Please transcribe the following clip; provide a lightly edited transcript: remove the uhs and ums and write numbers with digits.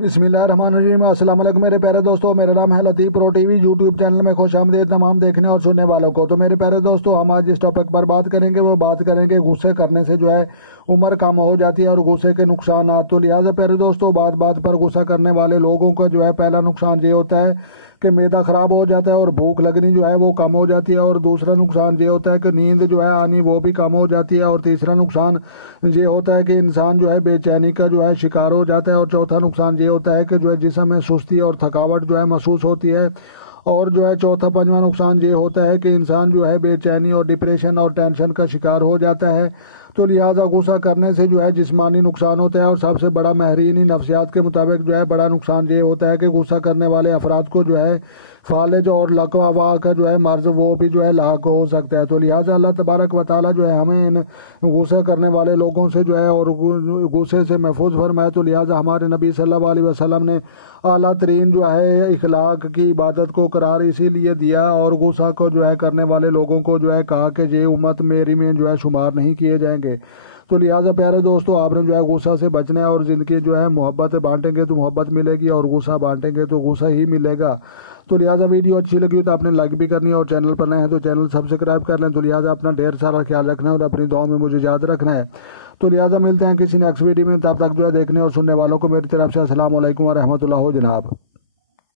بسم اللہ الرحمن الرحیم۔ السلام علیکم میرے پیارے دوستو، میرا نام ہے لطیف پرو ٹی وی یوٹیوب چینل میں خوش آمدید تمام دیکھنے اور سننے والوں کو۔ تو میرے پیارے دوستو، ہم آج جس ٹاپک پر بات کریں گے وہ بات کریں گے غصے کرنے سے جو ہے عمر کم ہو جاتی ہے اور غصے کے نقصانات۔ تو لہٰذا پیارے دوستو، بات بات پر غصہ کرنے والے لوگوں کا جو ہے پہلا نقصان یہ ہوتا ہے کہ معدہ خراب ہو جاتا ہے اور بھوک لگنی جو ہے وہ کم ہو جاتی ہے، اور دوسرا نقصان یہ ہوتا ہے کہ نیند جو ہے آنی وہ بھی کم ہو جاتی ہے، اور تیسرا نقصان یہ ہوتا ہے کہ انسان جو ہے بے چینی کا جو ہے شکار ہو جاتا ہے، اور چوتھا نقصان یہ ہوتا ہے کہ جو ہے جسم میں سستی اور تھکاوٹ جو ہے محسوس ہوتی ہے، اور جو ہے چوتھا پنجواں نقصان یہ ہوتا ہے کہ انسان جو ہے بے چینی اور ڈپریشن اور ٹینشن کا شکار ہو جاتا ہے۔ تو لہٰذا غصہ کرنے سے جو ہے جسمانی نقصان ہوتا ہے، اور سب سے بڑا ماہرین نفسیات کے مطابق جو ہے بڑا نقصان یہ ہوتا ہے کہ غصہ کرنے والے افراد کو جو ہے فالج اور لقوا کا جو ہے مرض وہ بھی جو ہے لاحق ہو سکتا ہے۔ تو لہٰذا اللہ تبارک و تعالیٰ جو ہے ہمیں ان غصہ کرنے والے لوگوں سے جو ہے اور غصے سے محفوظ فرمائے۔ تو لہٰذا ہمارے نبی صلی اللہ علیہ وسلم نے اعلیٰ ترین جو ہے اخلاق کی عبادت کو قرار اسی لیے دیا، اور غصہ کو جو ہے کرنے والے لوگوں کو جو ہے کہا کہ یہ امت میری میں جو ہے شمار نہیں کیے جائیں گے۔ تو لہٰذا پیارے دوستو، آپ نے جو ہے غصہ سے بچنا ہے، اور زندگی جو ہے محبت بانٹیں گے تو محبت ملے گی، اور غصہ بانٹیں گے تو غصہ ہی ملے گا۔ تو لہٰذا ویڈیو اچھی لگی تو آپ نے لائک بھی کرنی ہے، اور چینل پر نئے ہیں تو چینل سبسکرائب کر لیں۔ تو لہٰذا اپنا ڈھیر سارا خیال رکھنا ہے اور اپنی دعاؤں میں مجھے یاد رکھنا ہے۔ تو لہٰذا ملتے ہیں کسی نیکسٹ ویڈیو میں، تب تک جو ہے دیکھنے اور سننے والوں کو میری طرف سے السلام علیکم ورحمۃ اللہ جناب۔